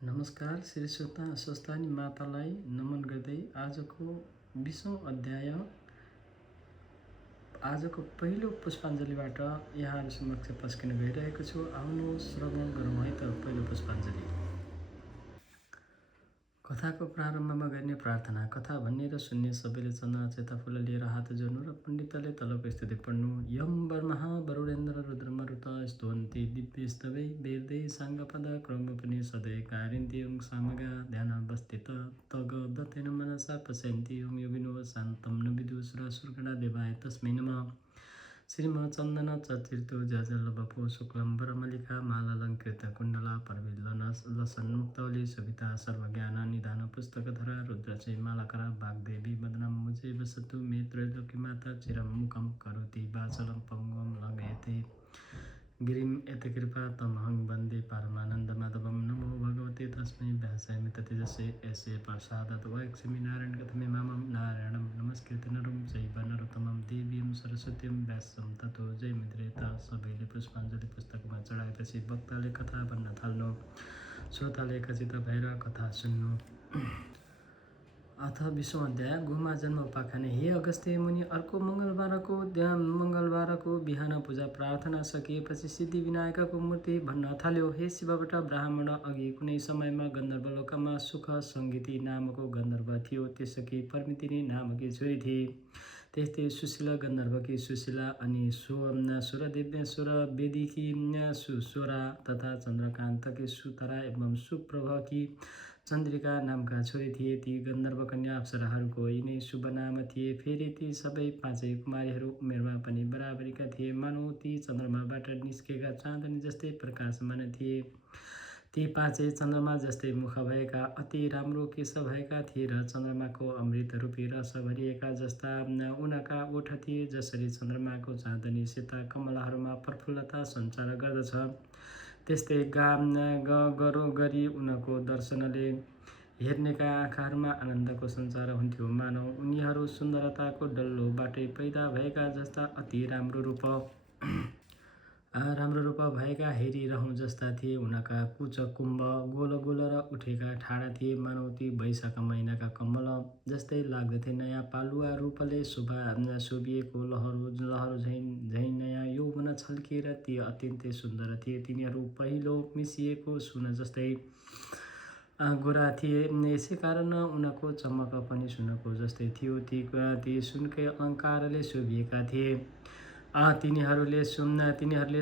नमस्कार श्री स्वस्थानी मातालाई नमन गर्दै आजको 20औं अध्याय आजको पहिलो पुष्पाञ्जलीबाट यहाँहरू समक्ष पस्किन गइरहेको छु। आउनुहोस् श्रवण गरौँ है त पहिलो पुष्पाञ्जली। कथाको प्रारम्भमा गर्ने प्रार्थना। कथा भन्ने र सुन्ने सबैले चन्दन चेता फूल लिएर हात जोड्नु र पण्डितले तलको स्तुति पढ्नु। यम वरमहा वरुणेन्द्र रुद्रमरुत स्तोन्ति दिव्य स्तवै वेदै साङ्गपद क्रमपनि सदै कारिन्ति ओं सामगा ध्यान अवस्थित तग दत्तेन मनसा पश्यन्ति ओं योगिनो शान्तं न विदुषुर सुरगणा देवाय तस्मै नमः। श्रीमचन्दन चर्चितो जजलवपो शुक्लं वरमलिका मालालङ्कृत कुण्डला परविल्लन लसन्मुक्तौली सविता सर्वज्ञान निधान पुस्तकधरा रुद्रचै मालाकरा वाग्देवी वदनं मुजे वसतु मे त्रैलोक्यमाता चिरं मुखं करोति वाचलं पङ्गुं लङ्घयते गिरिं यत्कृपा तमहं वन्दे परमानन्दमाधवं। नमो भगवते तस्मै व्यासाय ततेजसे यस्य प्रसादात् वाक्स्यामि नारायण कथमे मामं नारायणं नमस्कृत्य नरं चैव नरोत्तमं देवीं सरस्वतीं व्यासं ततो जयमुद्रेता। सबैले पुष्पाञ्जली पुस्तकमा चढाएपछि वक्ताले कथा भन्न थाल्नु, श्रोताले एकचित्त भएर कथा सुन्नु। अथ 20औं अध्याय। गुमा जन्म उपाख्यान। हे अगस्त्य मुनि, अर्को मङ्गलबारको बिहान पूजा प्रार्थना सकिएपछि सिद्धि विनायकको मूर्ति भन्न थाल्यो। हे शिवबाट ब्राह्मण अघि कुनै समयमा गन्धर्वलोकमा सुख सङ्गीति नामको गन्धर्व थियो। त्यसकी पर्मितिनी नामकी छोरी थिए। त्यस्तै सुशील गन्धर्वकी सुशीला अनि सुरवेदीकी सुस्वरा तथा चन्द्रकान्तकी सुतरा एवं सुप्रभकी चन्द्रिका नामका छोरी थिए। ती गन्धर्व कन्या अप्सराहरूको यिनै शुभ नाम थिए। फेरि ती सबै पाँचै कुमारीहरू उमेरमा पनि बराबरीका थिए। मानौ ती चन्द्रमाबाट निस्केका चाँदनी जस्तै प्रकाशमान थिए। ती पाँचै चन्द्रमा जस्तै मुख भएका, अति राम्रो केश भएका थिए र चन्द्रमाको अमृत रूपी रस भरिएका जस्ता उनका ओठ थिए। जसरी चन्द्रमाको चाँदनी सेता कमलहरूमा प्रफुल्लता सञ्चार गर्दछ, त्यस्तै गरो गरी उनको दर्शनले हेर्नेका आँखाहरूमा आनन्दको सञ्चार हुन्थ्यो। मानौ उनीहरू सुन्दरताको डल्लोबाटै पैदा भएका जस्ता अति राम्रो रूप भएका हेरिरहँ जस्ता थिए। उनका कुच कुम्भ गोल गोल र उठेका ठाडा थिए। मानौ ती वैशाख महिनाका कमल जस्तै लाग्दथे। नयाँ पालुवा रूपले शोभिएको लहरो झैँ नयाँ यौवन छल्किएर ती अत्यन्तै सुन्दर थिए। तिनीहरू पहिलो मिसिएको सुन जस्तै गोरा थिए। यसै कारण उनको चमक पनि सुनको जस्तै थियो। ती सुनकै अलङ्कारले शोभिएका थिए। तिनीहरूले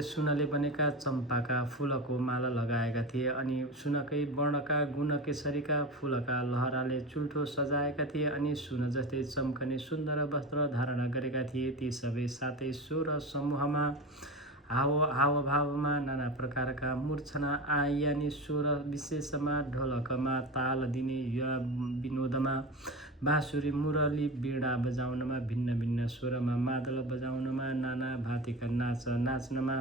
सुनले बनेका चम्पाका फूलको माला लगाएका थिए अनि सुनकै वर्णका गुण केसरीका फूलका लहराले चुल्ठो सजाएका थिए अनि सुन जस्तै चम्कने सुन्दर वस्त्र धारण गरेका थिए। ती सबै सातै स्वर समूहमा हावभावमा नाना प्रकारका मूर्छना यानि स्वर विशेषमा ढोलकमा ताल दिने विनोदमा बाँसुरी मुरली वीणा बजाउनमा भिन्न भिन्न स्वरमा मादल बजाउनमा नाना भाँतीका नाच्नमा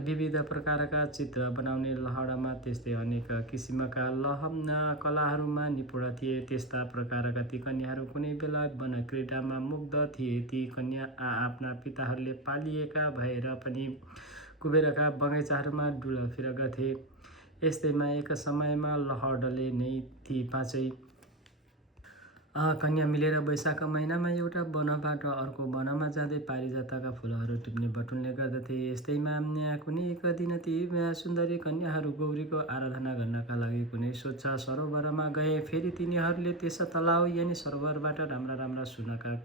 विविध प्रकारका चित्र बनाउने लहरमा त्यस्तै अनेक किसिमका कलाहरूमा निपुण थिए। त्यस्ता प्रकारका ती कन्याहरू कुनै बेला वन क्रीडामा मुग्ध थिए। ती कन्या आफ्ना पिताहरूले पालिएका भएर पनि कुबेरका बगैँचाहरूमा डुलफिर गर्थे। यस्तैमा एक समयमा लहडले नै ती पाँचै कन्या मिलेर वैशाख महिनामा एउटा वनबाट अर्को वनमा जाँदै पारिजातका फुलहरू टिप्ने बटुल्ने गर्दथे। यस्तैमा कुनै एक दिन ती सुन्दरी कन्याहरू गौरीको आराधना गर्नका लागि कुनै स्वच्छ सरोवरमा गए। फेरि तिनीहरूले त्यस तलाउ यानि सरोवरबाट राम्रा राम्रा सुनका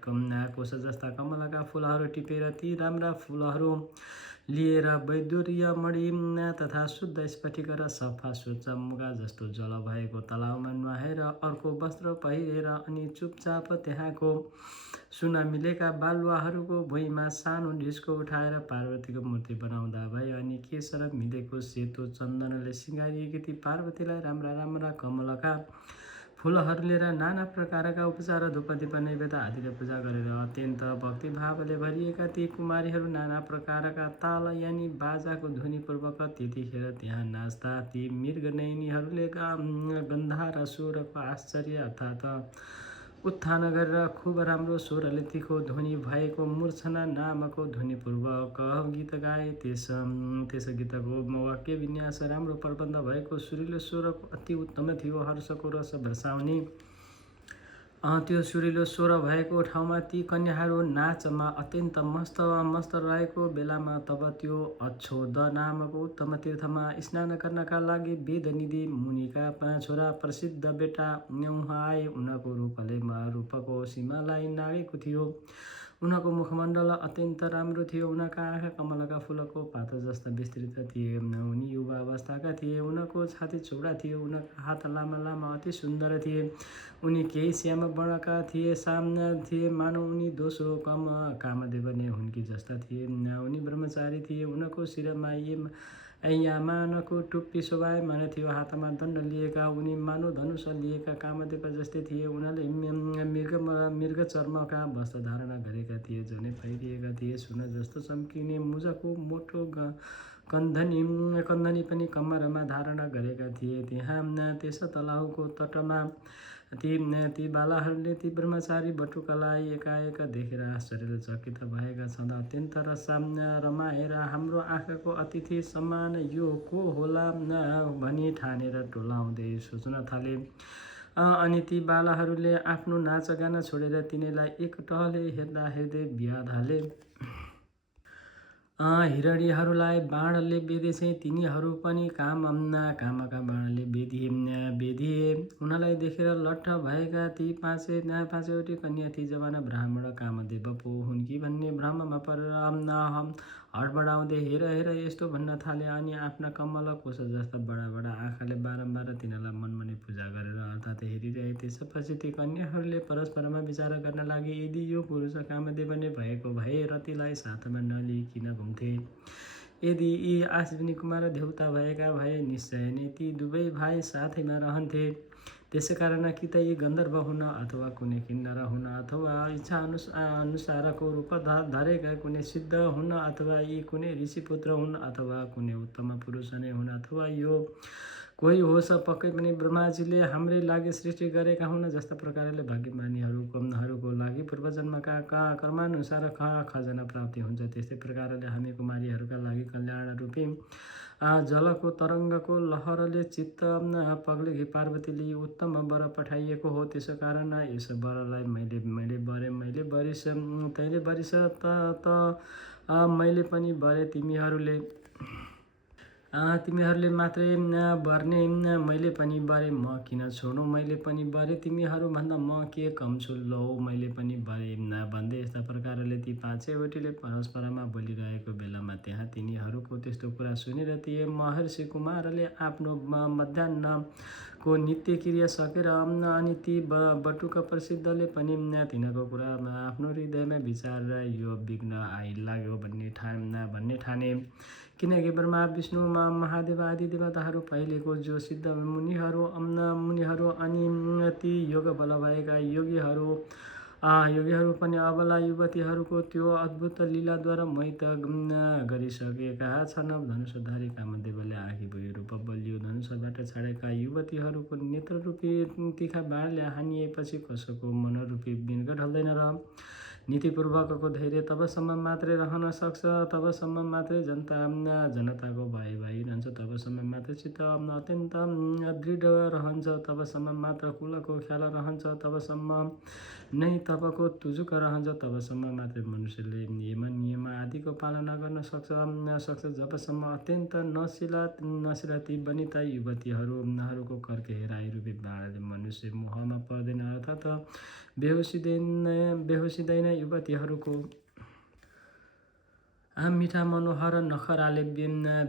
कोष जस्ता कमलका फुलहरू टिपेर ती राम्रा फुलहरू लिएर वैदुर्य मणि तथा शुद्ध स्फटिक र सफा स्वच्छ मुगा जस्तो जल भएको तलाउमा नुहाएर अर्को वस्त्र पहिरेर अनि चुपचाप त्यहाँको सुन मिलेका बालुवाहरूको भुइँमा सानो ढिस्को उठाएर पार्वतीको मूर्ति बनाउँदा भए। अनि केशर मिलेको सेतो चन्दनले सिँगारिएकी ती पार्वतीलाई राम्रा राम्रा कमलका फुलहरूले र नाना प्रकारका उपचार धूपदीप नैवेद्य आदिले पूजा गरेर अत्यन्त भक्तिभावले भरिएका ती कुमारीहरू नाना प्रकारका ताल यानि बाजाको ध्वनिपूर्वक त्यतिखेर त्यहाँ नाच्दा ती मृगनयनीहरूले गन्धार स्वरको आश्चर्य अर्थात् उत्थान गरेर खुब राम्रो स्वरले तिखो ध्वनि भएको मूर्छना नामको ध्वनिपूर्वक गीत गाए। त्यस गीतको वाक्य विन्यास राम्रो प्रबन्ध भएको सुरिलो स्वरको अति उत्तम थियो। हर्षको रस बर्साउने त्यो सुरिलो स्वर भएको ठाउँमा ती कन्याहरू नाचमा अत्यन्त मस्त रहेको बेलामा तब त्यो अक्षोद नामको उत्तम तीर्थमा स्नान गर्नका लागि वेदनिधि मुनिका छोरा प्रसिद्ध बेटा उहाँ आए। उनको रूपको सीमालाई नागेको थियो। उनको मुखमण्डल अत्यन्त राम्रो थियो। उनका आँखा कमलका फुलको पात जस्ता विस्तृत थिए। उनी युवा अवस्थाका थिए। उनको छाती चौडा थियो। उनका हात लामा लामा अति सुन्दर थिए। उनी केही श्याम वर्णका थिए मानव उनी दोस्रो कामदेव नै हुन्की जस्ता थिए। उनी ब्रह्मचारी थिए। उनको शिरमा यामानको टुप्पी शोभायमान थियो। हातमा दण्ड लिएका उनी मानव धनुष लिएका कामदेव जस्तै थिए। उनले मृग चर्मका वस्त्र धारण गरेका थिए। जनै पहिरिएका थिए। सुन जस्तो चम्किने मुजाको मोटो कन्धनी पनि कम्मरमा धारण गरेका थिए। त्यस तलाउको तटमा ती बालाहरूले ती ब्रह्मचारी बटुकालाई एकाएक देखेर आश्चर्यले चकित भएका छन्। अत्यन्त रमाएर हाम्रो आँखाको अतिथि समान यो को होला भनी ठानेर टोलाउँदै सोच्न थाले। अनि ती बालाहरूले आफ्नो नाचगाना छोडेर तिनीलाई एक टहले हेर्दै बिहाद हाले। हिरणीहरूलाई बाणले बेधे चाहिँ तिनीहरू पनि कामका बाणले बेधिए। उनलाई देखेर लट्ठ भएका ती पाँचवटी कन्या ती जवाना ब्राह्मण कामदेव पो हुन् कि भन्ने भ्रममा परेर हडबडाउँदै हेर यस्तो भन्न थाले। अनि आफ्ना कमल कोष जस्ता बडा आँखाले बारम्बार तिनीहरूलाई मनमनी पूजा गरेर अर्थात् हेरिरहे। त्यसपछि ती कन्याहरूले परस्परमा विचार गर्न लागे, यदि यो पुरुष कामदेव नै भएको भए रतिलाई साथमा नलिई किन घुम्थे। यदि यी अश्विनी कुमार देवता भएका भए निश्चय नै ती दुवै भाइ साथैमा रहन्थे। त्यसकारण कि त यी गन्धर्व हुन अथवा कुनै किन्नर हुन अथवा इच्छा अनुसारको रूप धरेका कुनै सिद्ध हुन अथवा यी कुनै ऋषिपुत्र हुन् अथवा कुनै उत्तम पुरुष नै हुन् अथवा यो कोही होस् पक्कै पनि ब्रह्माजीले हाम्रै लागि सृष्टि गरेका हुन्। जस्ता प्रकारले भाग्यमानीहरूको लागि पूर्वजन्मका कर्मानुसार खजना प्राप्ति हुन्छ, त्यस्तै प्रकारले हामी कुमारीहरूका लागि कल्याण रूपी जलको तरङ्गको लहरले चित्त पग्लेकी पार्वतीले उत्तम वर पठाइएको हो। त्यसो कारण यस वरलाई मैले बरिस तैँले बरिस त मैले पनि बरे। तिमीहरूले मात्रै बर्ने मैले पनि बरे। म किन छोड्नु, मैले पनि बरे। तिमीहरूभन्दा म के कम छु, लौ मैले पनि बरे भन्दै यस्ता प्रकारले ती पाँचैवटीले परस्परमा बोलिरहेको बेलामा त्यहाँ तिनीहरूको त्यस्तो कुरा सुनेर ती महर्षि कुमारले आफ्नो मध्याह्नको नित्य क्रिया सकेर अनि ती बटुका प्रसिद्धले पनि तिनीहरूको कुरामा आफ्नो हृदयमा विचार यो विघ्न आइलाग्यो भन्ने ठाने। किनकि ब्रह्मा विष्णु महादेव आदि देवताहरू पहिलेको जो सिद्ध मुनिहरू अनि ती योग बल भएका योगीहरू पनि अबला युवतीहरूको त्यो अद्भुत लीलाद्वारा मोहित गरिसकेका छन्। धनुषधारी कामदेवले आँखी रूप बलियो धनुषबाट छाडेका युवतीहरूको नेत्ररूपी तिखा बाणले हानिएपछि कसको मनरूपी बिर्ग ढल्दैन र नीतिपूर्वकको धैर्य तबसम्म मात्रै रहन सक्छ, तबसम्म मात्रै जनताको भाइ रहन्छ, तबसम्म मात्रै चित्त अत्यन्त दृढ रहन्छ, तबसम्म मात्र कुलको ख्याल रहन्छ, तबसम्म नै तपको तुजुक रहन्छ, तबसम्म मात्रै मनुष्यले नियम आदिको पालना गर्न सक्छ। जबसम्म अत्यन्त नशिला ती वनिता युवतीहरूको कर्क हेराइ रूपी बाणले मनुष्य मोहमा पर्दैन, अर्थात् बेहोसिँदैन। युवतीहरूको मिठा मनोहर नखराले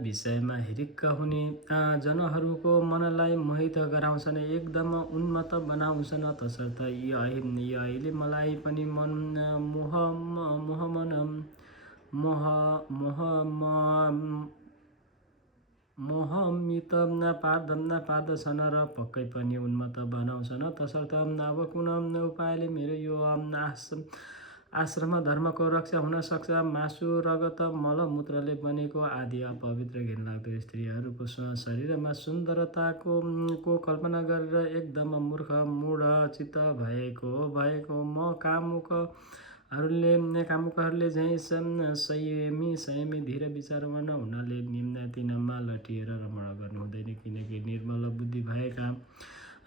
विषयमा हिरिक्क हुने जनहरूको मनलाई मोहित गराउँछन्, एकदम उन्मत्त बनाउँछन्। तसर्थ यी अहिले मलाई पनि मोहमित पार्दछन् र पक्कै पनि उन्मत्त बनाउँछन्। तसर्थ अब कुन उपायले मेरो यो आश्रम धर्मको रक्षा हुन सक्छ। मासु रगत मलमूत्रले बनेको आदि अपवित्र घिनलाग्दो स्त्रीहरूको शरीरमा सुन्दरताको कल्पना गरेर एकदम मूर्ख मूढ चित्त भएको म कामुकहरूले झैँ संयमी धीर विचारवान हुनाले निम्न तिनमा लटिएर रमण गर्नु हुँदैन, किनकि निर्मल बुद्धि भएका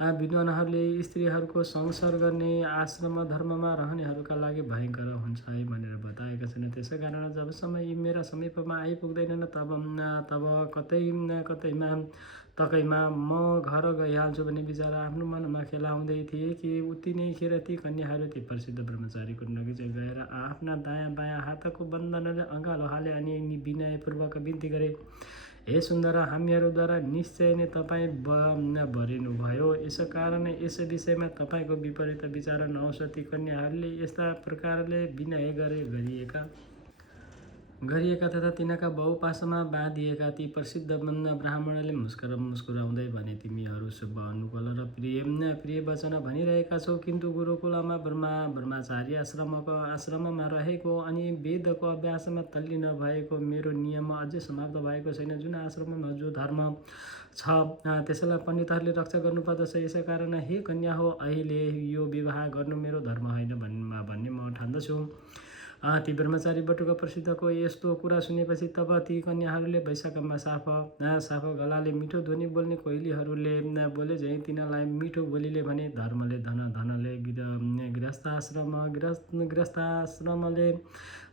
विद्वानहरूले स्त्रीहरूको संसार गर्ने आश्रम धर्ममा रहनेहरूका लागि भयङ्कर हुन्छ है भनेर बताएका छन्। त्यसै कारण जबसम्म यी मेरा समीपमा आइपुग्दैनन् तब तकैमा म घर गइहाल्छु भन्ने विचार आफ्नो मनमा खेलाउँदै थिए कि उति नै खेर ती कन्याहरू ती प्रसिद्ध ब्रह्मचारीको नजिक गएर आफ्ना दायाँ बायाँ हातको बन्धनले अँगालो हाले अनि विनयपूर्वक बिन्ती गरे, हे सुन्दर, हामीहरूद्वारा निश्चय नै तपाईँ भरिनुभयो, यसकारण यस विषयमा तपाईँको विपरीत विचार नहोस्। ती कन्याहरूले यस्ता प्रकारले विनय गरिएका तथा तिनका बहुपासमा बाँधिएका ती प्रसिद्ध ब्राह्मणले मुस्कुराउँदै भने, तिमीहरू शुभ अनुकूल र प्रिय वचन भनिरहेका छौ, किन्तु गुरुकुलमा ब्रह्मचारी आश्रममा रहेको अनि वेदको अभ्यासमा तल्लीन भएको मेरो नियम अझै समाप्त भएको छैन। जुन आश्रममा जो धर्म छ त्यसलाई पण्डितहरूले रक्षा गर्नुपर्दछ। यसकारण हे कन्या हो, अहिले यो विवाह गर्नु मेरो धर्म होइन भन्ने म ठान्दछु। ती ब्रह्मचारी बटुका प्रसिद्धको यस्तो कुरा सुनेपछि तब ती कन्याहरूले वैशाखमा साफ गलाले मिठो ध्वनि बोल्ने कोइलीहरूले बोले झैँ तिनीलाई मिठो बोलीले भने, धर्मले धनले गृहस्थाश्रमले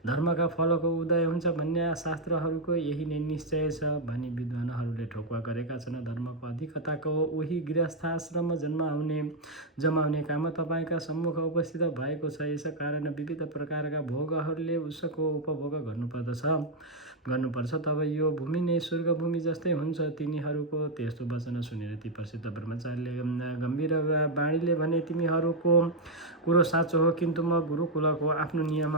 धर्मका फलको उदय हुन्छ भन्ने शास्त्रहरूको यही नै निश्चय छ भनी विद्वानहरूले ठोक्वा गरेका छन्। धर्मको अधिकताको उही गृहस्थाश्रम जमाउने काम तपाईँका सम्मुख उपस्थित भएको छ। यसकारण विविध प्रकारका भोगहरूले उसको उपभोग गर्नुपर्छ, तब यो भूमि नै स्वर्ग भूमि जस्तै हुन्छ। तिनीहरूको त्यस्तो वचन सुनेर ती प्रसिद्ध ब्रह्मचारीले गम्भीर बाणीले भने, तिमीहरूको कुरो साँचो हो, किन्तु म गुरुकुलको आफ्नो नियम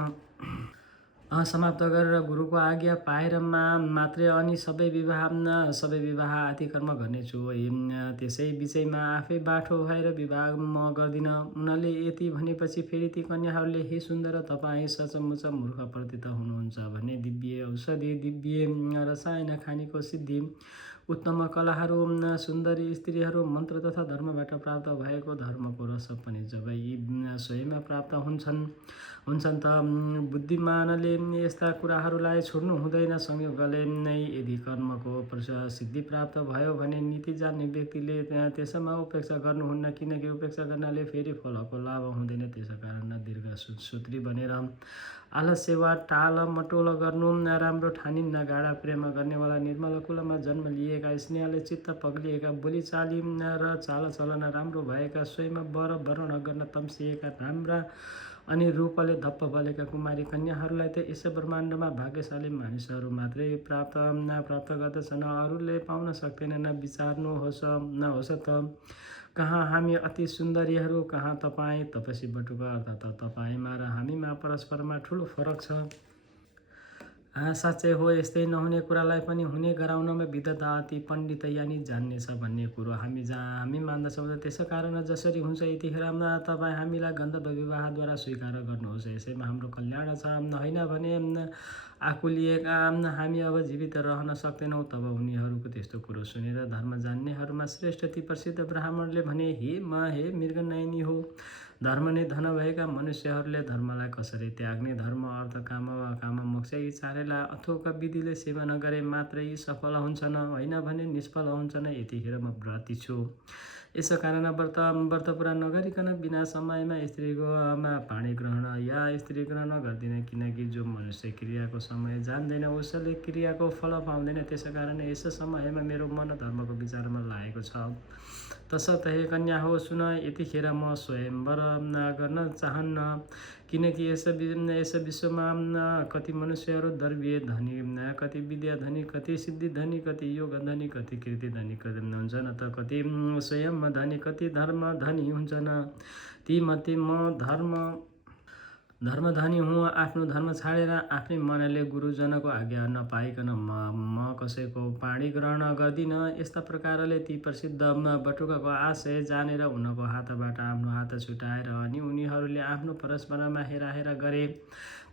समाप्त गरेर गुरुको आज्ञा पाएर मात्रै अनि सबै विवाह आदि कर्म गर्नेछु। त्यसै बिचैमा आफै बाठो भएर विवाह म गर्दिनँ। उनले यति भनेपछि फेरि ती कन्याहरूले, हे सुन्दर, तपाईँ सचमुच मूर्ख प्रतीत हुनुहुन्छ भने दिव्य औषधि, दिव्य रसायन खानीको सिद्धि, उत्तम कलाहरू, सुन्दरी स्त्रीहरू, मन्त्र तथा धर्मबाट प्राप्त भएको धर्मको रस पनि जब यी स्वयंमा प्राप्त हुन्छन् त बुद्धिमानले यस्ता कुराहरूलाई छोड्नु हुँदैन। संयोगले नै यदि कर्मको सिद्धि प्राप्त भयो भने नीति जान्ने व्यक्तिले त्यसमा उपेक्षा गर्नुहुन्न, किनकि उपेक्षा गर्नाले फेरि फलको लाभ हुँदैन। त्यसकारण दीर्घ सूत्री बनेर आलस्य वा टाल मटोल गर्नु राम्रो ठानिन्न। गाढा प्रेम गर्नेवाला निर्मल कुलमा जन्म लिएका, स्नेहले चित्त पग्लिएका, बोलीचाली र चालचलन राम्रो भएका, स्वयं वर वर्ण गर्न तम्सिएका, राम्रा अनि रूपले धप्प बलेका कुमारी कन्याहरूलाई त यस ब्रह्माण्डमा भाग्यशाली मानिसहरू मात्रै प्राप्त गर्दछन्, अरूले पाउन सक्दैनन्। विचार्नुहोस् त, कहाँ हामी अति सुन्दरीहरू, कहाँ तपाईँ तपसी बटुका, अर्थात् तपाईँमा र हामीमा परस्परमा ठुलो फरक छ। साँच्चै हो, यस्तै नहुने कुरालाई पनि हुने गराउनमा विधता अति पण्डित यानि जान्ने छ भन्ने कुरो हामी मान्दछौँ। त्यसकारण जसरी हुन्छ यतिखेर तपाईँ हामीलाई गन्धर्व विवाहद्वारा स्वीकार गर्नुहोस्, यसैमा हाम्रो कल्याण छ। होइन भने आकुलिएका हामी अब जीवित रहन सक्दैनौँ। तब उनीहरूको त्यस्तो कुरो सुनेर धर्म जान्नेहरूमा श्रेष्ठ ती प्रसिद्ध ब्राह्मणले भने, हे मृगनयनी हो, धर्म नै धन भएका मनुष्यहरूले धर्मलाई कसरी त्याग्ने? धर्म अर्थ काम मोक्ष यी चारैलाई अथोक विधिले सेवन गरे मात्रै सफल हुन्छन्, होइन भने निष्फल हुन्छन्। यतिखेर म व्रती छु, यसकारण व्रत पुरा नगरिकन बिना समयमा स्त्रीको पाणी ग्रहण या स्त्री ग्रहण गर्दिन, किनकि जो मनुष्य क्रियाको समय जान्दैन उसले क्रियाको फल पाउँदैन। त्यसकारण यस समयमा मेरो मन धर्मको विचारमा लागेको छ। तसर्थ हे कन्या हो, सुन, यतिखेर म स्वयंवर गर्न चाहन्न, किनकि यस विश्वमा कति मनुष्यहरू द्रव्य धनी, कति विद्या धनी, कति सिद्धि धनी, कति योग धनी, कति कीर्ति धनी हुन्छन्, त कति स्वयं धनी, कति धर्म धनी हुन्छन्। ती मध्ये म धर्मधनी हुँ, आफ्नो धर्म छाडेर आफ्नै मनले गुरुजनको आज्ञा नपाइकन म कसैको पाणी ग्रहण गर्दिनँ। यस्ता प्रकारले ती प्रसिद्ध बटुकाको आशय जानेर उनको हातबाट आफ्नो हात छुटाएर अनि उनीहरूले आफ्नो परस्परमा हेराहेर गरे।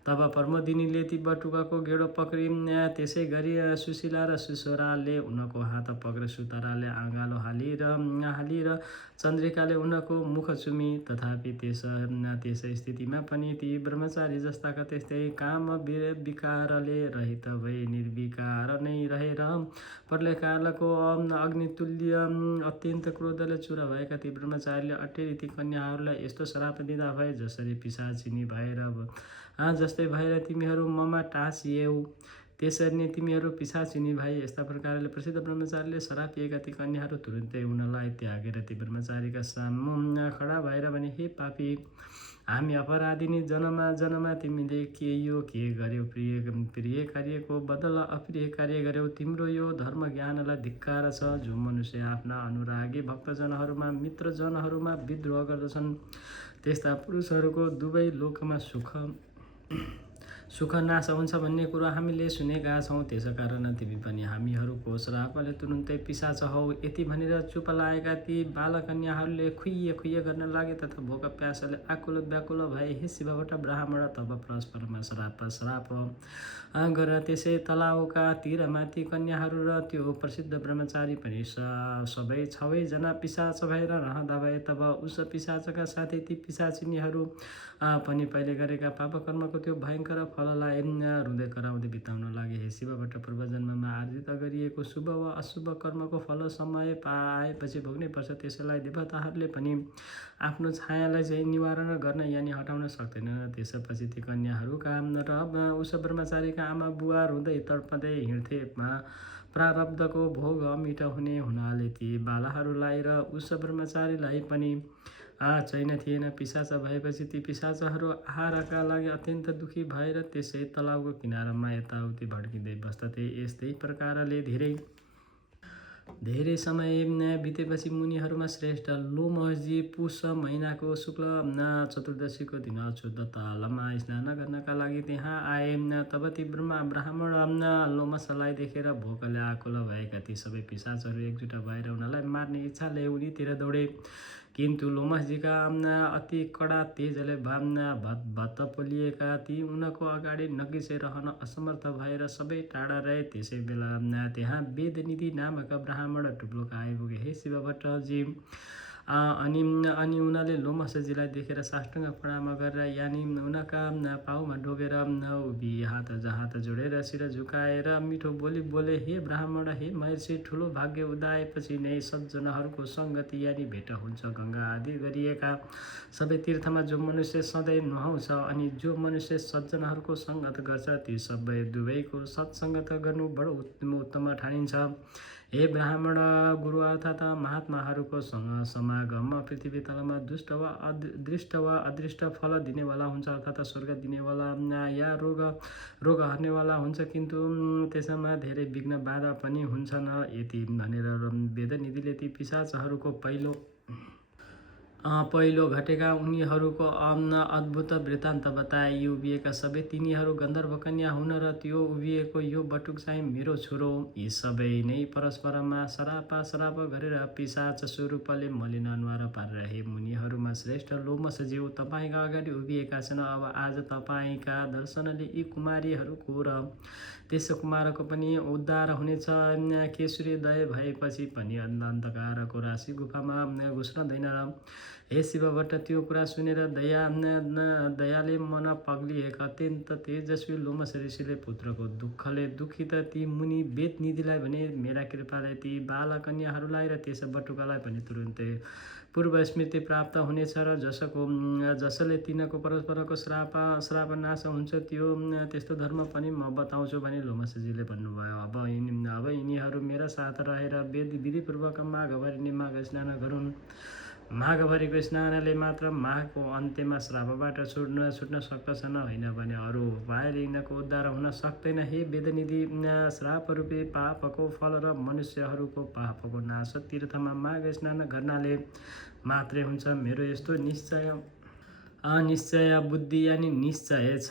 तब प्रमोदिनीले ती बटुकाको गेडो पक्री त्यसै गरी सुशीला र सुस्वराले उनको हात पक्र सुतराले आँगालो हाली र चन्द्रिकाले उनको मुख चुमी। तथापि त्यस स्थितिमा पनि ती ब्रह्मचारी जस्ताका त्यस्तै काम विकारले रहित भई निर्विकार नै रहेर प्रलयकालको अग्नितुल्य अत्यन्त क्रोधले चुरा भएका ती ब्रह्मचारीले अटेरी ती कन्याहरूलाई यस्तो श्राप दिँदा भए जसरी पिशाचिनी भएर जस्तै भएर तिमीहरू ममा टाँसियौ त्यसरी नै तिमीहरू पिशाचिनी भए। यस्ता प्रकारले प्रसिद्ध ब्रह्मचारीले श्रापिएका ती कन्याहरू तुरुन्तै उनलाई त्यागेर ती ब्रह्मचारीका सामु खडा भएर भने, हे पापी, हामी अपराधिनी, जनमा तिमीले के गर्यौ? प्रिय कार्यको बदला अप्रिय कार्य गर्यौ। तिम्रो यो धर्म ज्ञानलाई धिक्कार छ। जो मनुष्य आफ्ना अनुरागी भक्तजनहरूमा मित्रजनहरूमा विद्रोह गर्दछन् त्यस्ता पुरुषहरूको दुवै लोकमा सुख नाश हुन्छ भन्ने कुरो हामीले सुनेका छौँ। त्यसकारण तिमी पनि हामीहरूको श्रापले तुरुन्तै पिशाच हौ। यति भनेर चुप लागेका ती बालकन्याहरूले खुइए गर्न लागे तथा भोक प्यासले आकुल व्याकुल भए। हे शिवबाट ब्राह्मण, तब परस्परमा श्राप गरेर त्यसै तलाउका तीरमाथि कन्याहरू र त्यो प्रसिद्ध ब्रह्मचारी पनि सबै 6 जना पिशाच भएर रहँदा भए। तब उस पिशाचका साथै ती पिशाचिनीहरू पनि पहिले गरेका पापकर्मको त्यो भयङ्कर फललाई रुँदै कराउँदै बिताउन लागे। हे शिवबाट पूर्वजन्ममा आर्जित गरिएको शुभ वा अशुभ कर्मको फल समय आएपछि भोग्नै पर्छ। त्यसैलाई देवताहरूले पनि आफ्नो छायालाई चाहिँ निवारण गर्न यानि हटाउन सक्दैनन्। त्यसपछि ती कन्याहरूका र उस ब्रह्मचारीका आमा बुवा रुँदै तडपदै हिँड्थे। प्रारब्धको भोग अमिठ हुने हुनाले ती बालाहरूलाई र उस ब्रह्मचारीलाई पनि चैन थिएन। पिशाच भएपछि ती पिशाचहरू आहारका लागि अत्यन्त दुखी भएर त्यसै तलाउको किनारामा यताउति भड्किँदै बस्दथे। यस्तै प्रकारले धेरै समय बितेपछि मुनिहरूमा श्रेष्ठ लोमहजी पुष महिनाको शुक्ल चतुर्दशीको दिन अशुद्ध तालमा स्नान गर्नका लागि त्यहाँ आए। तब ती ब्राह्मण लोमसलाई देखेर भोकले आकुल भएका ती सबै पिशाचहरू एकजुट भएर उनलाई मार्ने इच्छाले उनीतिर दौडे। किन्तु लोमसजीका अति कडा तेजले भत्त पोलिएका ती उनको अगाडि नगिसे रहन असमर्थ भएर सबै टाढा रहे। त्यसै बेला त्यहाँ वेदनिधि नामक ब्राह्मण टुप्लोका आइपुगे। हे शिवभट्टजी, अनि उनले लोमसजीलाई देखेर साष्टाङ्ग प्रणाम गरेर यानि उनका पाउमा ढोगेर उभि हात जोडेर शिर झुकाएर मिठो बोली बोले, हे ब्राह्मण, हे महर्षि, ठुलो भाग्य उदाएपछि नै सज्जनहरूको सङ्गति यानि भेट हुन्छ। गङ्गा आदि गरिएका सबै तीर्थमा जो मनुष्य सधैँ नुहाउँछ अनि जो मनुष्य सज्जनहरूको सङ्गत गर्छ ती सबै दुवैको सत्सङ्गत गर्नु बडो उत्तम ठानिन्छ। हे ब्राह्मण, गुरु अर्थात् महात्माहरूको समागम पृथ्वी तलमा दृष्ट वा अदृष्ट फल दिनेवाला हुन्छ अर्थात् स्वर्ग दिनेवाला या रोग हर्नेवाला हुन्छ। किन्तु त्यसमा धेरै विघ्न बाधा पनि हुन्छन्। यति भनेर वेदनिधिले ती पिशाचहरूको पहिलो घटेका उनीहरूको अद्भुत वृत्तान्त बताए। यी उभिएका सबै तिनीहरू गन्धर्व कन्या हुन् र त्यो उभिएको यो बटुक चाहिँ मेरो छोरो। यी सबै नै परस्परमा श्राप गरेर पिशाच स्वरूपले मलिन अनुहार पारेर, हे मुनिहरूमा श्रेष्ठ लोमसज्यू, तपाईँका अगाडि उभिएका छन्। अब आज तपाईँका दर्शनले यी कुमारीहरूको र त्यस कुमारको पनि उद्धार हुनेछ। के सूर्योदय भएपछि पनि अन्धकारको राशि गुफामा घुस्रदैन र? हे शिवभट्ट, त्यो कुरा सुनेर दयाले मन पग्लिएका अत्यन्त तेजस्वी लोमस ऋषिले पुत्रको दुःखले दुखित ती मुनि वेदनिधिलाई भने, मेरा कृपाले ती बालकन्याहरूलाई र त्यस बटुकालाई पनि तुरुन्तै पूर्व स्मृति प्राप्त हुनेछ र जसले तिनको परस्परको श्राप नाश हुन्छ त्यस्तो धर्म पनि म बताउँछु भनी लोमसजीले भन्नुभयो। अब यिनीहरू मेरा साथ रहेर विधिपूर्वक माघभरिणी माघ स्नान गरून्। माघभरिको स्नानले मात्र माघको अन्त्यमा श्रापबाट छुट्न सक्दछन्, होइन भने अरू उपायले यिनको उद्धार हुन सक्दैन। हे वेदनिधि, श्रापरूपी पापको फल र मनुष्यहरूको पापको नाश तीर्थमा माघ स्नान गर्नाले मात्रै हुन्छ। मेरो यस्तो निश्चय निश्चय बुद्धि यानि निश्चय छ।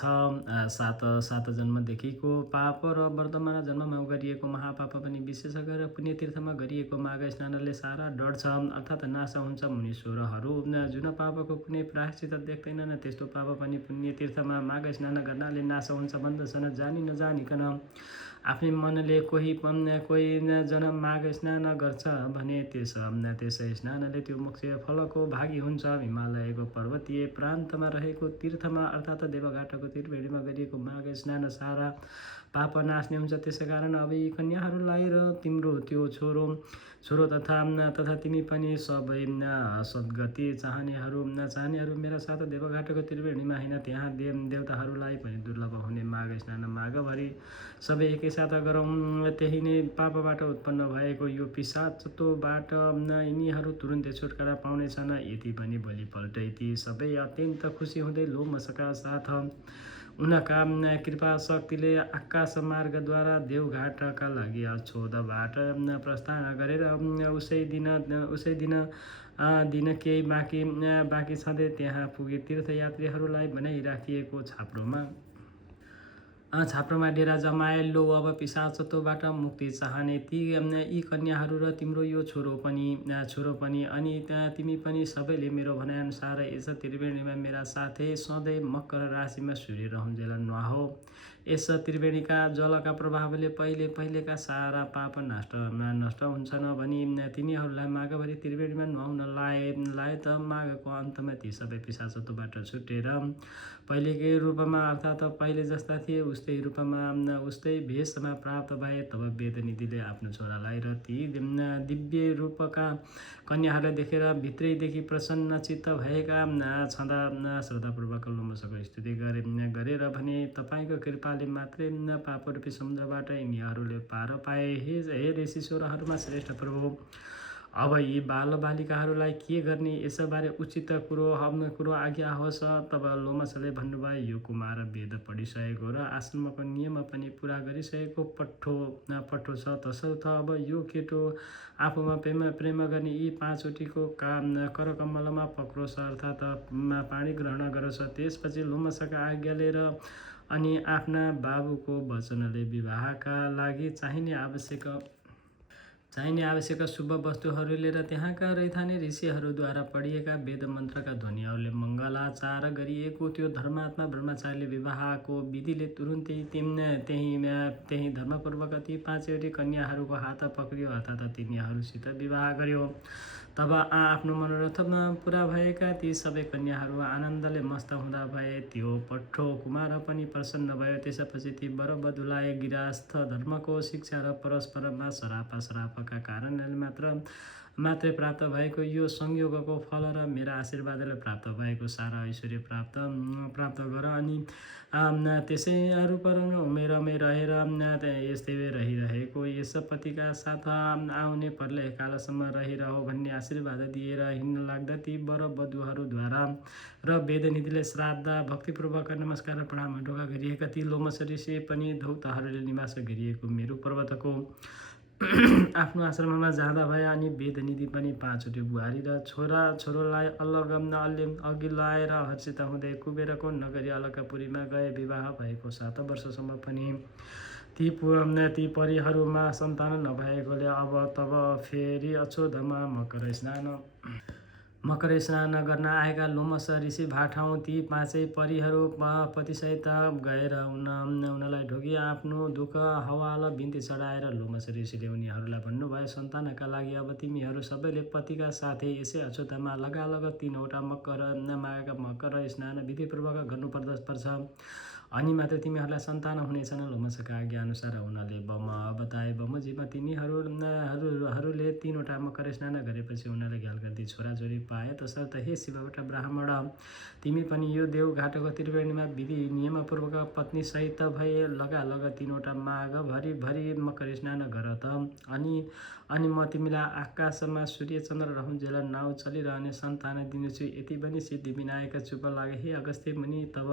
सात जन्मदेखिको पाप र वर्तमान जन्ममा गरिएको महापाप पनि विशेष गरेर पुण्यतीर्थमा गरिएको माघ स्नानले सारा डढ्छ, अर्थात् नाश हुन्छ। मुनीश्वरहरू जुन पापको कुनै प्रायश्चित देख्दैनन् त्यस्तो पाप पनि पुण्यतीर्थमा माघ स्नान गर्नाले नाश हुन्छ भन्दछन्। जानी नजानिकन आफ्नै मनले कोही जना माघ स्नान गर्छ भने त्यस स्नानले त्यो मोक्ष फलको भागी हुन्छ। हिमालयको पर्वतीय प्रान्तमा रहेको तीर्थमा अर्थात् देवघाटको त्रिवेणीमा गरिएको माघ स्नान सारा पाप नाश्ने हुन्छ। त्यसैकारण अब यी कन्याहरूलाई र तिम्रो त्यो छोरो तथा तिमी पनि सबै सद्गति चाहनेहरू मेरा साथ देवघाटको त्रिवेणीमा होइन, त्यहाँ देवताहरूलाई पनि दुर्लभ हुने माघ स्नान माघभरि सबै एकैसाथ गरौँ। त्यही नै पापबाट उत्पन्न भएको यो पिशाचत्वबाट यिनीहरू तुरुन्तै छुटकारा पाउनेछन्। यति पनि भोलिपल्टै ती सबै अत्यन्त खुसी हुँदै लोमसका साथ उनका कृपा शक्तिले आकाश मार्गद्वारा देवघाटका लागि अछोदबाट प्रस्थान गरेर उसै दिन केही बाँकी छँदै त्यहाँ पुगे। तीर्थयात्रीहरूलाई बनाइराखिएको छाप्रोमा डेरा जमाए। लो अब पिशाचत्वबाट मुक्ति चाहने यी कन्याहरू र तिम्रो यो छोरो पनि अनि तिमी पनि सबैले मेरो भनाइअनुसार यस त्रिवेणीमा मेरा साथै सधैँ मकर राशिमा सूर्य रहन्जेल नुहाओ। यस त्रिवेणीका जलका प्रभावले पहिलेका सारा पाप नष्ट हुन्छन् भनी तिनीहरूलाई माघभरि त्रिवेणीमा नुहाउन लाए त माघको अन्तमा ती सबै पिशाचत्वबाट छुटेर पहिलेकै रूपमा अर्थात् पहिले जस्ता थिए उस्तै रूपमा उस्तै भेषमा प्राप्त भए। तब वेदनिधिले आफ्नो छोरालाई र ती दिव्य रूपका कन्याहरूलाई देखेर भित्रैदेखि प्रसन्नचित्त भएका छँदा श्रद्धापूर्वक लोमसको स्तुति गरेर भने, तपाईँको कृपाले मात्रै पापरूपी समुद्रबाट यिनीहरूले पार पाए। हे ऋषिश्वरहरूमा श्रेष्ठ प्रभु, अब यी बालबालिकाहरूलाई के गर्ने यसबारे उचित कुरो आज्ञा होस्। तब लोमसले भन्नुभयो, यो कुमार वेद पढिसकेको र आश्रमको नियम पनि पुरा गरिसकेको पट्टो छ। तसर्थ अब यो केटो आफूमा प्रेम गर्ने यी 5 वटीको करकमलमा पक्रोस् अर्थात् पानी ग्रहण गरोस्। त्यसपछि लोमसका आज्ञा लिएर अनि आफ्ना बाबुको वचनले विवाहका लागि चाहिने आवश्यक शुभ वस्तुहरू लिएर त्यहाँका रैथाने ऋषिहरूद्वारा पढिएका वेद मन्त्रका ध्वनिहरूले मङ्गलाचार गरिएको त्यो धर्मात्मा ब्रह्मचारीले विवाहको विधिले तुरुन्तै त्यही धर्मपूर्वक ती 5 वटी कन्याहरूको हात पक्रियो अर्थात् तिनीहरूसित विवाह गर्यो। तब आफ्नो मनोरथमा पुरा भएका ती सबै कन्याहरू आनन्दले मस्त हुँदा भए। त्यो पट्टो कुमार पनि प्रसन्न भयो। त्यसपछि ती वरवधुलाई गृहस्थ धर्मको शिक्षा र परस्परमा सरापका कारणले मात्रै प्राप्त भएको यो संयोगको फल र मेरा आशीर्वादले प्राप्त भएको सारा ऐश्वर्य प्राप्त गर अनि त्यसै रूपमा उमेरमै रहेर यस्तै रहिरहेको यस पतिका साथ आउने पर्ले कालसम्म रहिरहो भन्ने आशीर्वाद दिएर हिँड्न लाग्दा ती वरवधुहरूद्वारा र वेदनिधिले श्राद्ध भक्तिपूर्वक नमस्कार प्रणाम ढोका गरिएका ती लोमस ऋषि पनि धौतहरूले निवास गरिएको मेरु पर्वतको आफ्नो आश्रममा जाँदा भए। अनि वेदनिधि पनि 5 वटी बुहारी र छोरोलाई अघि लाएर हर्षित हुँदै कुबेरको नगरी अलकापुरीमा गए। विवाह भएको 7 वर्षसम्म पनि ती परीहरूमा सन्तान नभएकोले तब फेरि अछोदमा मकर स्नान गर्न आएका लोमस ऋषि भाठाउँ ती 5 परीहरू पतिसहित गएर उनलाई ढोगी आफ्नो दुःख हवाल बिन्ती चढाएर लोमस ऋषिले उनीहरूलाई भन्नुभयो, सन्तानका लागि अब तिमीहरू सबैले पतिका साथै यसै अछोदमा लगालग 3 वटा मकर स्नान विधिपूर्वक गर्नुपर्छ अनि मात्र तिमीहरूलाई सन्तान हुनेछन्। लोमसका आज्ञा अनुसार उनले बताए बमोजिममा तिनीहरूले 3 वटा मकर स्नान गरेपछि उनले घ्यालगर्दी छोराछोरी पाए। तसर्थ हे शिवबाट ब्राह्मण, तिमी पनि यो देवघाटको त्रिवेणीमा विधि नियमपूर्वक पत्नीसहित भए लगालग 3 वटा माघभरि मकर स्नान गर त। अनि म तिमीलाई आकाशमा सूर्य चन्द्र रहन्जेल नाउ चलिरहने सन्तान दिनेछु। यति पनि सिद्धि विनायक चुप लागे। हे अगस्त्य मुनि, तब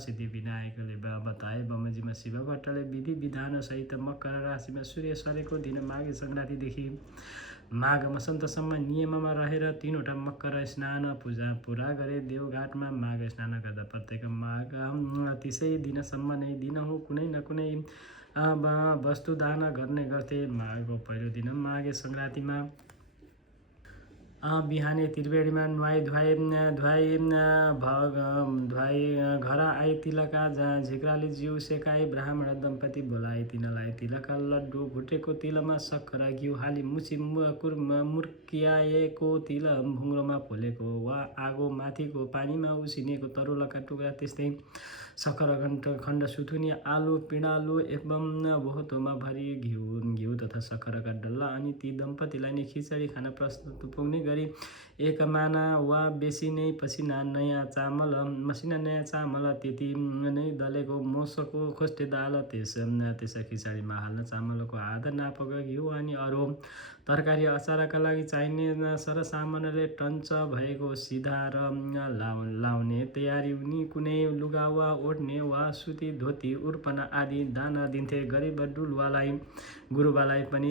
सिद्धि विनायकले बताए बमोजिममा शिवभट्टले विधि विधान सहित मकर राशिमा सूर्य सरेको दिन माघे सङ्क्रान्तिदेखि माघ मसन्तसम्म नियममा रहेर 3वटा मकर स्नान पूजा पुरा गरे देवघाटमा माघ स्नान गर्दा प्रत्येक माघ 30 दिनसम्म नै दिनहुँ कुनै न कुनै वस्तु दान गर्ने गर्थे। माघको पहिलो दिन माघे सङ्क्रान्तिमा बिहानै त्रिवेणीमा नुहाई घर आई तिलका झिक्राले जिउ सेकाई ब्राह्मण दम्पति बोलाए तिनलाई तिलका लड्डु भुटेको तिलमा सक्खर घिउ हाली मुछी मुर्कियाएको तिल भुङ्रोमा पोलेको वा आगो माथिको पानीमा उसिनेको तरुलका टुक्रा त्यस्तै सक्खर खण्ड सुथुनी आलु पिँडालु एवं भोतोमा भरी घिउ तथा सक्खरका डल्ला अनि ती दम्पतिलाई नै खिचडी खान प्रस्तुत पुग्ने गरी एक माना वा बेसी नै मसिना नयाँ चामल त्यति नै दलेको मोसको खोस्टे दाल त्यस खिचडीमा हाल्न चामलको आधा नापक घिउ अनि अरू तरकारी अचारका लागि चाहिने सरसामानले टन्च भएको सिधा र लाउने तयारी उनी कुनै लुगा वा ओढ्ने वा सुती धोती उर्पना आदि दान दिन्थे। गरिब गुरुबालाई पनि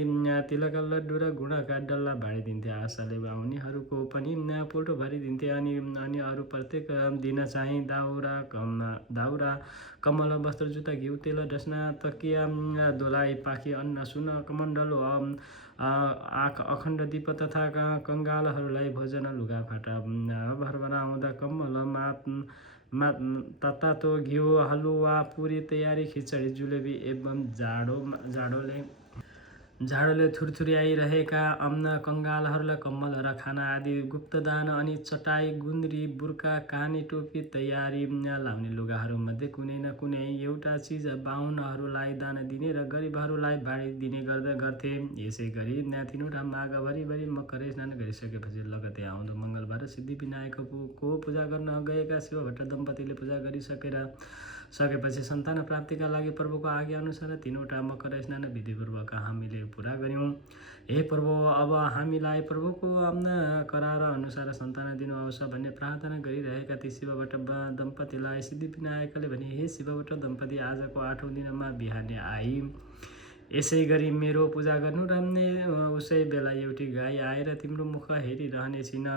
तिलका लड्डु र गुडाका डल्ला बाँडिदिन्थे। आशाले उनीहरूको पनि पोटो भरिदिन्थे अनि अरू प्रत्येक दिन चाहिँ दाउरा कमल वस्त्र जुत्ता घिउ तेल डसना तकिया दोलाई पाखी अन्न सुन कमण्डल आँख अखण्ड दीप तथा कङ्गालहरूलाई भोजन लुगाफाटा भरभरा आउँदा कम्मल तातो घिउ हलुवा पुरी तयारी खिचडी जुलेबी एवं जाडोले थुरथुर्याइरहेका कङ्गालहरूलाई कम्मल र खाना आदि गुप्तदान अनि चटाई गुन्द्री बुर्का कानी टोपी तयारी लाउने लुगाहरूमध्ये कुनै न कुनै एउटा चिज बाहुनहरूलाई दान दिने र गरिबहरूलाई बाँडिदिने गर्थे। यसै गरी 3वटा माघभरि मकर स्नान गरिसकेपछि लगतै आउँदो मङ्गलबार सिद्धिविनायकको पूजा गर्न गएका शिवभट्ट दम्पतिले पूजा गरिसकेपछि सन्तान प्राप्तिका लागि प्रभुको आज्ञा अनुसार 3वटा मकर स्नान विधिपूर्वक हामीले पुरा गऱ्यौँ। हे प्रभु, अब हामीलाई प्रभुको करार अनुसार सन्तान दिनु आओस् भन्ने प्रार्थना गरिरहेका ती शिवभट्ट दम्पतिलाई सिद्धिविनायकले भने, हे शिवभट्ट दम्पति, आजको 8औं दिनमा बिहानै आई यसै गरी मेरो पूजा गर्नु र उसै बेला एउटी गाई आएर तिम्रो मुख हेरिरहने छिन।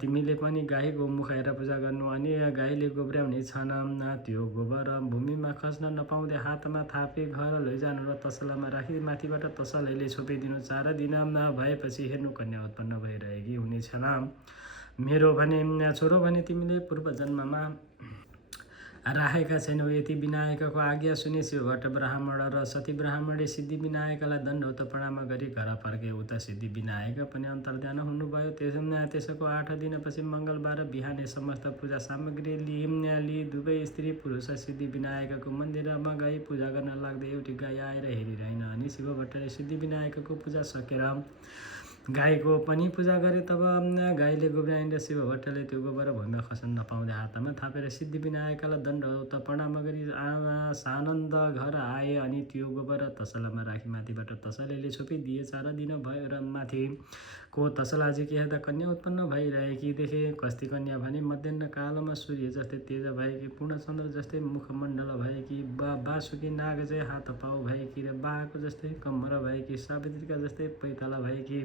तिमीले पनि गाईको मुख हेरेर पूजा गर्नु अनि गाईले गोब्र्याउने छन्। त्यो गोबर भूमिमा खस्न नपाउँदै हातमा थापे घर लैजानु र तसलामा राखी माथिबाट तसलैले छोपिदिनु। 4 दिन भएपछि हेर्नु कन्या उत्पन्न भइरहेकी हुनेछन्। मेरो भने छोरो भने तिमीले पूर्वजन्ममा राखेका छैनौ। यति विनायकको आज्ञा सुने शिवभट्ट ब्राह्मण र सती ब्राह्मणले सिद्धिविनायकलाई दण्डवत प्रणाम गरी घर फर्के। उता सिद्धिविनायक पनि अन्तर्ध्यान हुनुभयो। त्यसको 8 दिनपछि मङ्गलबार बिहानै समस्त पूजा सामग्री लिई दुवै स्त्री पुरुष सिद्धिविनायकको मन्दिरमा गई पूजा गर्न लाग्दै एउटी गाई आएर हेरिरहेन अनि शिवभट्टले सिद्धिविनायकको पूजा सकेर गाईको पनि पूजा गरे। तब गाईले गोब्र्याइन् र शिवभट्टले त्यो गोबर भूमिमा खस्न नपाउँदै हातमा थापेर सिद्धिविनायकलाई दण्डवत प्रणाम गरी सानन्द घर आए अनि त्यो गोबर तसलामा राखी माथिबाट तसलेले छोपिदिए। 4 दिन भयो र माथिको तसलाजीकी हेर्दा कन्या उत्पन्न भइरहेकी देखे। कस्ती कन्या भने मध्याह्न कालमा सूर्य जस्तै तेज भएकी, पूर्णचन्द्र जस्तै मुखमण्डल भएकी, बासुकी नाग चाहिँ हात पाउ भएकी र बाघको जस्तै कम्मर भएकी, सावित्रीका जस्तै पैताला भएकी,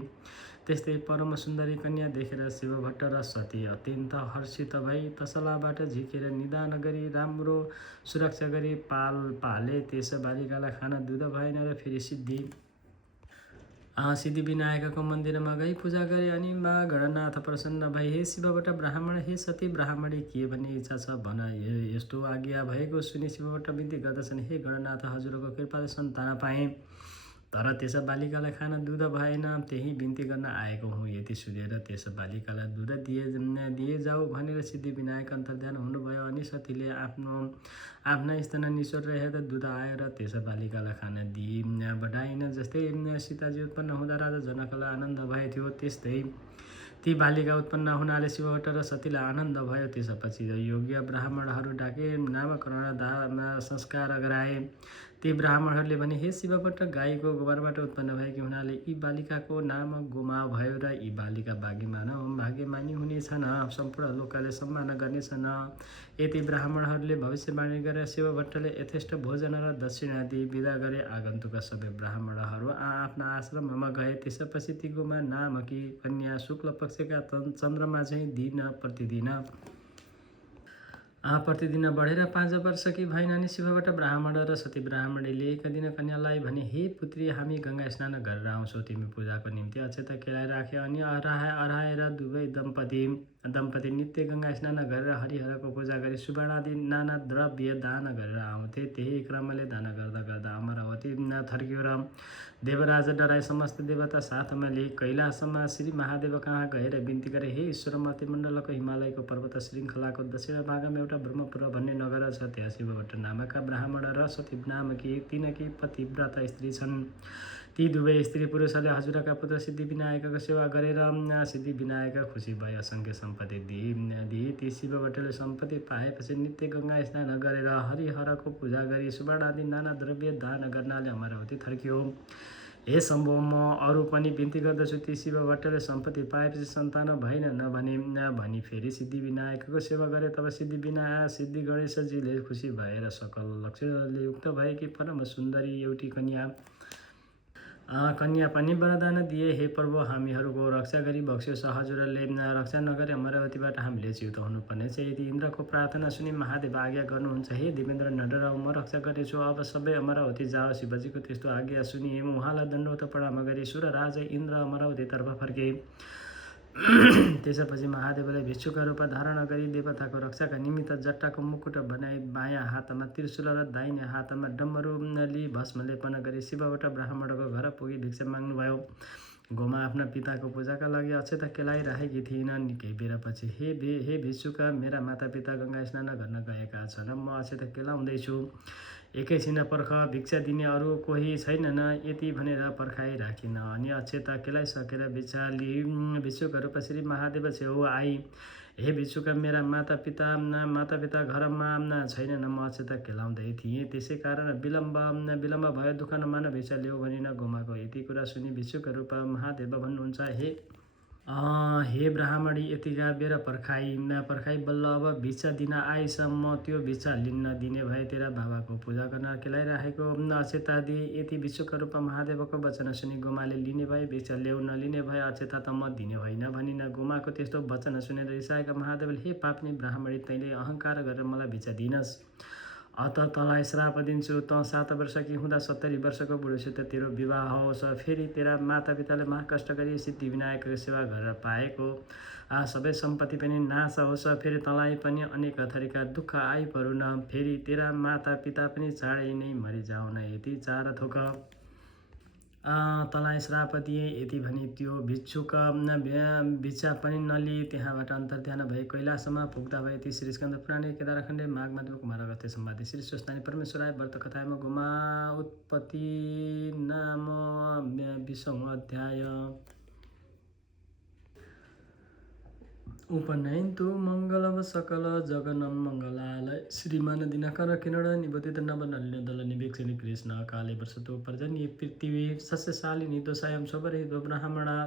त्यस्तै परम सुन्दरी कन्या देखेर शिवभट्ट र सती अत्यन्त हर्षित भई तसलाबाट झिकेर निदान गरी राम्रो सुरक्षा गरी पाले। त्यस बालिकालाई खाना दुध भएन र फेरि सिद्धिविनायकको मन्दिरमा गई पूजा गरे अनि गणनाथ प्रसन्न भई, हे शिवभट्ट ब्राह्मण, हे सती ब्राह्मणी, के भन्ने इच्छा छ भन। यस्तो आज्ञा भएको सुनि शिवभट्ट बिन्ती गर्दछन्, हे गणनाथ, हजुरको कृपाले सन्तान पाएँ तर त्यस बालिकालाई खाना दुध भएन, त्यही बिन्ती गर्न आएको हुँ। यति सुनेर त्यस बालिकालाई दुध दिए जाऊ भनेर सिद्धिविनायक अन्तर्ध्यान हुनुभयो अनि सतीले आफ्ना स्तन निचोरेर हेर्दा दुध आयो र त्यस बालिकालाई खाना दिई बढाइन। जस्तै सीताजी उत्पन्न हुँदा राजा जनकलाई आनन्द भएथ्यो, त्यस्तै ती बालिका उत्पन्न हुनाले शिवभट्ट र सतीलाई आनन्द भयो। त्यसपछि योग्य ब्राह्मणहरू डाके नामकरण संस्कार गराए। ती ब्राह्मणहरूले भने, हे शिवभट्ट, गाईको गोबरबाट उत्पन्न भएकी हुनाले यी बालिकाको नाम गोमा भयो र यी बालिका भाग्यमानी हुनेछन्, सम्पूर्ण लोकले सम्मान गर्नेछन्। यति ब्राह्मणहरूले भविष्यवाणी गरेर शिवभट्टले यथेष्ट भोजन र दक्षिणा दिई विदा गरे। आगन्तुक सबै ब्राह्मणहरू आफ्ना आश्रममा गए। त्यसपछि ती गोमा नामकी कन्या शुक्ल पक्षका चन्द्रमा चाहिँ प्रतिदिन बढेर 5 वर्षकी भइन्। अनि शिवभट्ट ब्राह्मण र सती ब्राह्मणीले एक दिन कन्यालाई भने, हे पुत्री, हामी गङ्गा स्नान गरेर आउँछौँ, तिमी पूजाको निम्ति अक्षता केलाइराखे। अनि अराएर दुवै दम्पति नित्य गङ्गा स्नान गरेर हरिहरको पूजा गरी सुवर्णादि नाना द्रव्य दान गरेर आउँथे। त्यही क्रमले दान गर्दा गर्दा अमरावती थर्कियो र देवराज डराए। समस्त देवता साथमा लिए कैलाशमा श्री महादेव कहाँ गएर बिन्ती गरे, हे ईश्वर, मतिमण्डलको हिमालयको पर्वत श्रृङ्खलाको दक्षिण भागमा एउटा ब्रह्मपुर भन्ने नगर छ। त्यहाँ शिवभट्ट नामका ब्राह्मण र सती नामकी तिनकी पतिव्रता स्त्री छन्। ती दुवै स्त्री पुरुषहरूले हजुरका पुत्र सिद्धिविनायकको सेवा गरेर सिद्धिविनायक खुसी भए असङ्ख्य सम्पत्ति दिए। ती शिवभट्टले सम्पत्ति पाएपछि नित्य गङ्गा स्नान गरेर हरिहरको पूजा गरी सुवर्णादि नाना द्रव्य दान गर्नाले अमरावती थर्कियो। हे शम्भो, म अरू पनि बिन्ती गर्दछु, ती शिवभट्टले सम्पत्ति पाएपछि सन्तान भएन भनी फेरि सिद्धिविनायकको सेवा गरे। तब सिद्धि गणेशजीले खुसी भएर सकल लक्षणले युक्त भएकी परम सुन्दरी एउटी कन्या पनि वरदान दिए। हे प्रभु, हामीहरूको रक्षा गरी बक्स्योस्। हजुरले रक्षा नगरे अमरावतीबाट हामीले च्युत हुनुपर्नेछ। यदि इन्द्रको प्रार्थना सुनि महादेव आज्ञा गर्नुहुन्छ, हे देवेन्द्र, नडराऊ, म रक्षा गर्नेछु। अब सबै अमरावती जाओ। शिवजीको त्यस्तो आज्ञा सुनि उहाँलाई दण्डवत प्रणाम गरी सुरराज इन्द्र अमरावतीतर्फ फर्के। त्यसपछि महादेवले भिक्षुका रूप धारण गरी देवताको रक्षाका निमित्त जट्टाको मुकुट बनाई बायाँ हातमा त्रिशूल र दाहिने हातमा डम्बरू लिई भस्म लेपन गरी शिवभट्ट ब्राह्मणको घर पुगी भिक्षा माग्नुभयो। गोमा आफ्ना पिताको पूजाका लागि अक्षता केलाइराखेकी थिइन्। निकै बेरपछि, हे भिक्षुका, मेरा मातापिता गङ्गा स्नान गर्न गएका छन्, म अक्षता केलाउँदैछु, एकैछिन पर्ख, भिक्षा दिने अरू कोही छैनन्, यति भनेर पर्खाइराखिन्। अनि अक्षता केलाइसकेर भिक्षुका रूप श्री महादेव छेउ आई। हे भिक्षुका, मेरा मातापिता घरमा छैनन्, म अक्षता केलाउँदै थिएँ, त्यसै कारण विलम्ब भयो, दुःख नमान, भिक्षा ल्याऊ भनिन। गोमाको यति कुरा सुनि भिक्षुका रूप महादेव भन्नुहुन्छ, हे ब्राह्मणी, यतिका बेर पर्खाइ बल्ल अब भिक्षा दिन आइस, म त्यो भिक्षा लिन्न दिने भए तेरा बाबाको पूजा गर्न केलाइराखेको अक्षता दिए। यति भिक्षुका रूप महादेवको वचन सुनि गोमाले लिने भए भिक्षा ल्याउ, नलिने भए अक्षता त म दिने होइन भनिन। गोमाको त्यस्तो वचन सुनेर रिसाएका महादेवले, हे पाप्ने ब्राह्मणी, तैँले अहङ्कार गरेर मलाई भिक्षा दिनस्, अत तँलाई श्राप दिन्छु। तँ 7 वर्षकी हुँदा 70 वर्षको बुढोसित तेरो विवाह होस्। फेरि तेरा मातापिताले महाकष्ट गरी सिद्धिविनायकको सेवा गरेर पाएको सबै सम्पत्ति पनि नाश होस्। फेरि तँलाई पनि अनेक थरीका दुःख आइपरुन्। फेरि तेरा मातापिता पनि चाँडै नै मरिजाउन्। यति 4 थोक तँलाई श्राप दिए। यति भनी त्यो भिक्षुक भिक्षा पनि नलिई त्यहाँबाट अन्तर्ध्यान भए। कैलाशमा पुग्दा भए ती श्री स्कन्द पुराण केदारखण्डे माघ मध्य कुमार अगस्त्य सम्वादी श्री स्वस्थानी परमेश्वराय व्रत कथामा गोमा उत्पत्ति नाम 20औं अध्याय। उपनयन्तु मङ्गलव सकल जगनं मङ्गलालय श्रीमान दिनकर किरण निबोधित नव नलिन दल निवेक्षिणी कृष्ण काले वर्षतो पर्जन्ये पृथ्वी सस्यशालिनी दोषायं स्वबरहित ब्राह्मणा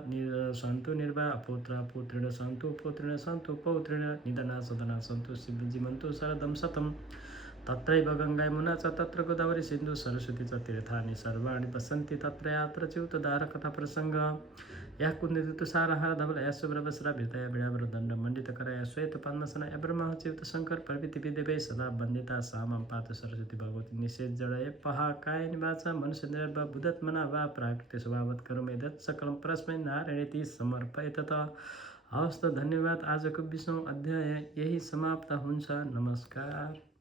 सन्तु निर्वा पुत्र पुत्रेण सन्तु पुत्रेण सन्तु पौत्रेण निधना सदना सन्तु जीवन्तु शरदं शतं। तत्रैव गङ्गा यमुना च तत्र गोदावरी सिन्धु सरस्वती च तीर्थानि सर्वाणि वसन्ति तत्र यात्र च्युतधार कथा प्रसङ्ग। या कुन्दित तुषारहार धवल या शुभ्रवस्त्रा भृतया वीणावर दण्ड मण्डितकरया श्वेत पद्मसना या ब्रह्म च्युत शङ्कर प्रभृति देवै सदा वन्दिता सा मां पातु सरस्वती भगवती निषेध जडये पहा कायेन वाचा मनुष्येन्द्रिया वा बुद्धत्मना वा प्राकृते स्वभावत् करोमि यत् सकलं परस्मै नारायणेति समर्पयेत्। हवस् त, धन्यवाद। आजको 20औं अध्याय यही समाप्त हुन्छ। नमस्कार।